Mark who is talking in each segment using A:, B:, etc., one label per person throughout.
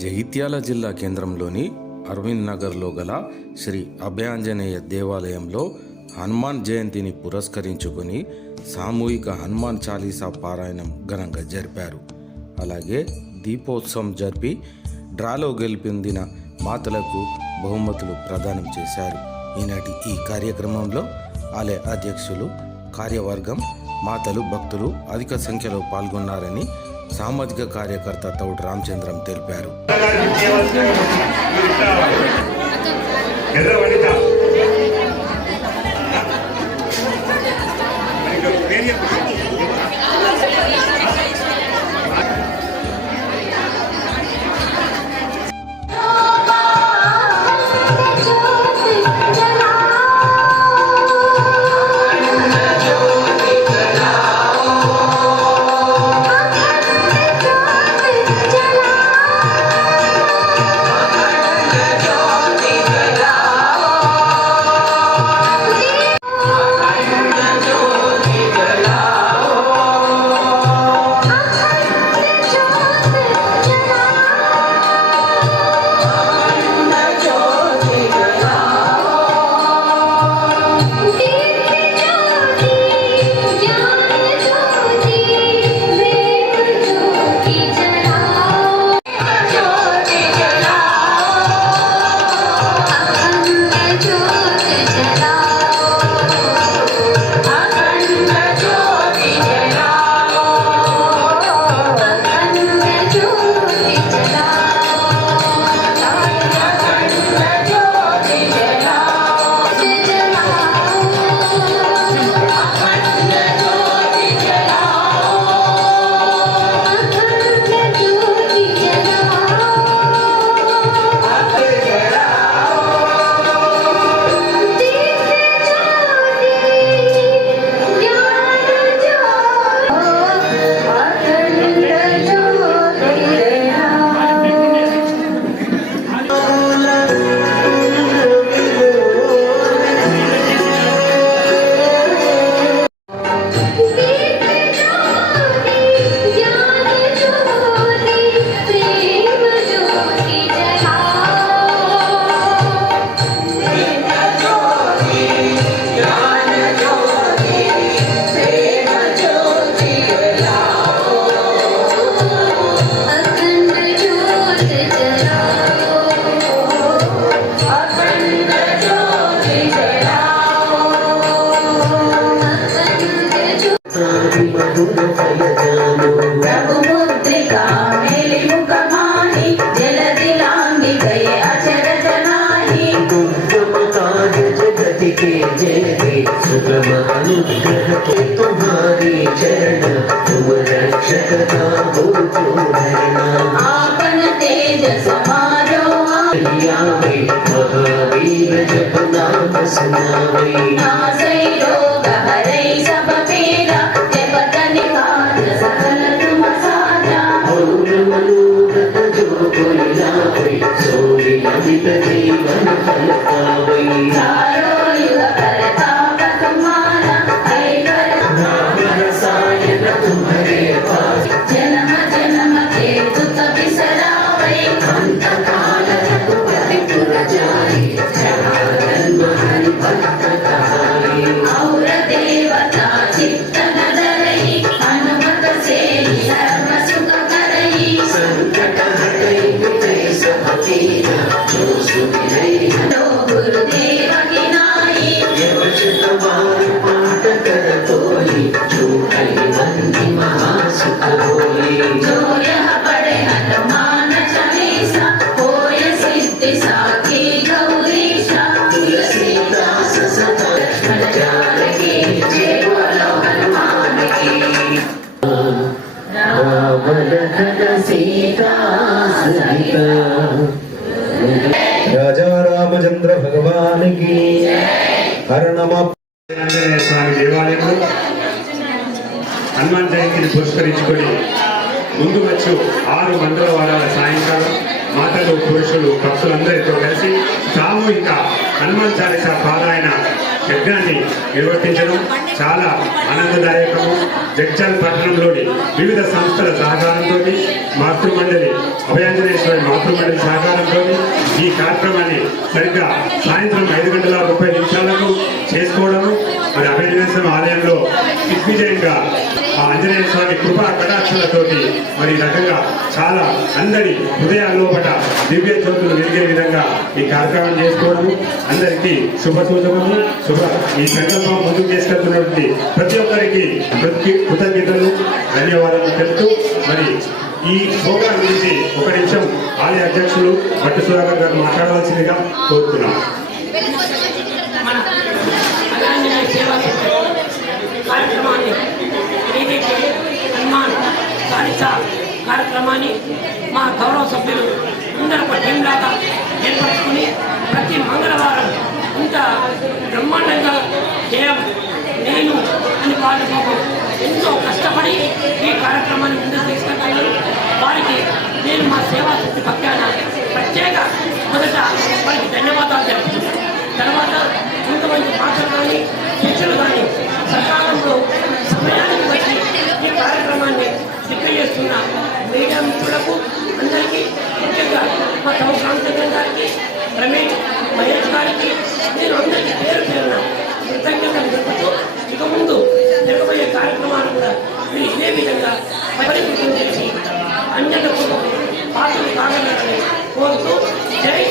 A: జగిత్యాల జిల్లా కేంద్రంలోని అరవింద్ నగర్లో గల శ్రీ అభయాంజనేయ దేవాలయంలో హనుమాన్ జయంతిని పురస్కరించుకొని సామూహిక హనుమాన్ చాలీసా పారాయణం ఘనంగా జరిపారు. అలాగే దీపోత్సవం జరిపి డ్రాలో గెలిపొందిన మాతలకు బహుమతులు ప్రదానం చేశారు. ఈనాటి ఈ కార్యక్రమంలో ఆలయ అధ్యక్షులు కార్యవర్గం మాతలు భక్తులు అధిక సంఖ్యలో పాల్గొన్నారని సామాజిక కార్యకర్త తౌడు రామచంద్రం తెలిపారు.
B: जगति के जय सुगम अनुग्रह के तुम्हारी चरण तुम रक्षक हो जो धरना
C: आपन तेज समारोहा
B: आवे महावीर जप नाम सुनावे
C: नासै रोग हरै सब पीरा जपत निवार सकल तुम साजा
B: और मनोरथ जो कोई लावे सोई अमित जीवन फल पावे
D: హరణమ
E: స్వామి దేవాలయంలో హనుమాన్ జయంతిని పురస్కరించుకొని ముందు వచ్చు ఆరు మంగళవారాల సాయంకాలం మాతలు పురుషులు భక్తులందరితో కలిసి సామూహిక హనుమాన్ చాలీసా పారాయణ యజ్ఞాన్ని నిర్వర్తించడం చాలా ఆనందదాయకము. జగ్జాల్ పట్టణంలోని వివిధ సంస్థల సహకారంతో మాతృమండలి అభయాంజనేశ్వరి మాతృమండలి సహకారంతో ఈ కార్యక్రమాన్ని సరిగ్గా సాయంత్రం ఐదు గంటల ముప్పై నిమిషాలకు చేసుకోవడము. మరి అభయాంజనేశ్వరం ఆలయంలో దిగ్విజయంగా ఆ ఆంజనేయ స్వామి కృపా కటాక్షలతోటి మరి రకంగా చాలా అందరి హృదయాల్లోపట దివ్య జ్యోతులు వెలిగే విధంగా ఈ కార్యక్రమం చేసుకోవడము. అందరికీ శుభ సూచనలు శుభ ఈ సంకల్పం ముందుకు చేసుకెళ్తున్నటువంటి ప్రతి ఒక్కరికి కృతజ్ఞతలు ధన్యవాదాలు తెలుపుతూ మరి ఈ ప్రోగ్రాం గురించి ఒక నిమిషం ఆలయ అధ్యక్షులు భట్టి సుధాకర్ గారు మాట్లాడవలసిందిగా కోరుతున్నాం.
F: బ్రహ్మాండంగా చేయడం నేను అని వాళ్ళు ఎంతో కష్టపడి ఈ కార్యక్రమాన్ని ముందుకు తీసుకెళ్తున్నారు. వారికి నేను మా సేవా శక్తి పక్షాన ప్రత్యేక మొదట వారికి ధన్యవాదాలు తెలుపుతున్నాను. తర్వాత కొంతమంది మాటలు కానీ శిక్షలు కానీ సకాలంలో సమయానికి వచ్చి ఈ కార్యక్రమాన్ని దిగ్గ చేస్తున్న మీడియా మిత్రులకు అందరికీ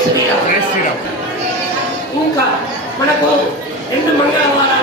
F: శ్రీరామ్ ఇంకా మనకు రెండు మంగళవారాలు